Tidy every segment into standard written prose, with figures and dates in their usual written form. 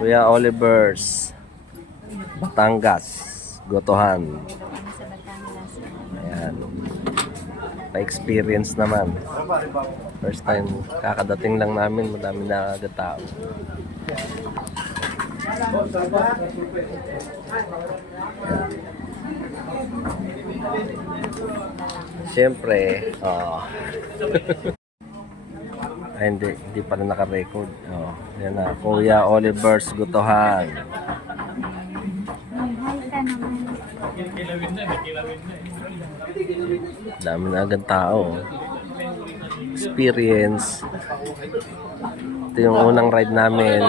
Kuya Oliver's Batangas Gotohan. Sa Batangas. Ayan. Pa-experience naman. First time, kakadating lang namin, madami na agad tao. Siyempre, ay, hindi pala naka-record. Yan na, Kuya Oliver's Gotohan. Hi ka naman. Dami na agad tao. Experience. Ito yung unang ride namin.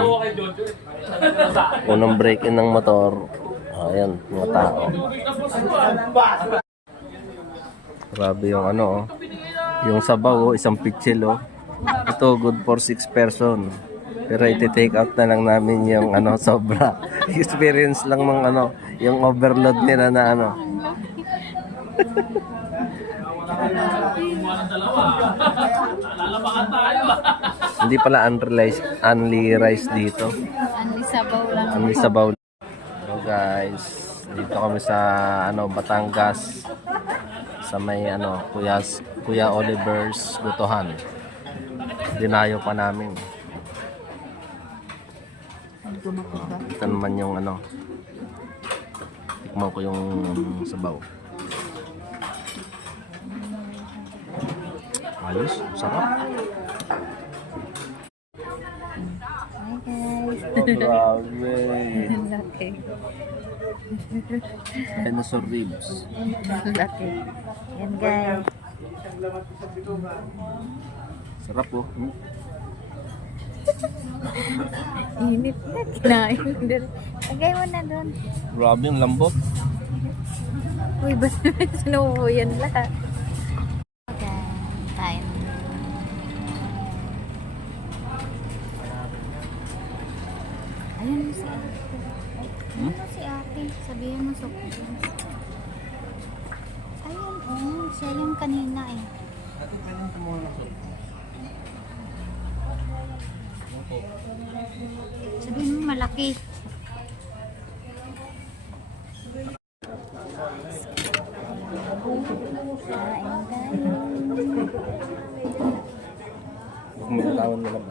Unang break-in ng motor. Ayan, mga tao. Grabe yung ano, yung sabaw, isang pitchil. Ito, good for 6 person. Pero iti-take out na lang namin yung ano, sobra. Experience lang ng ano, yung overload nila na ano. Hindi pala unli rice dito. Anli sabaw lang. Unli sabaw. So guys, dito kami sa ano, Batangas. Sa may ano, Kuya Oliver's Gotohan. Dinayo pa namin. Ito naman yung ano, tikman ko yung sabaw. Ayos, sarap. Hi guys. Grabe. Laki. Dinosaur ribs. Laki. Yan guys. Sarap po. Init na. Kinain din. Lagay mo na doon. Grabe yung lambot. Uy, ba't sinubo yan lahat? Okay. Kain. Ayun mo si ate. Ayun mo si ate. Sabihin mo soft drinks. Ayun, oh. Siya yung kanina eh. Sabihin mo malaki. Huwag mo bitawan mo lang.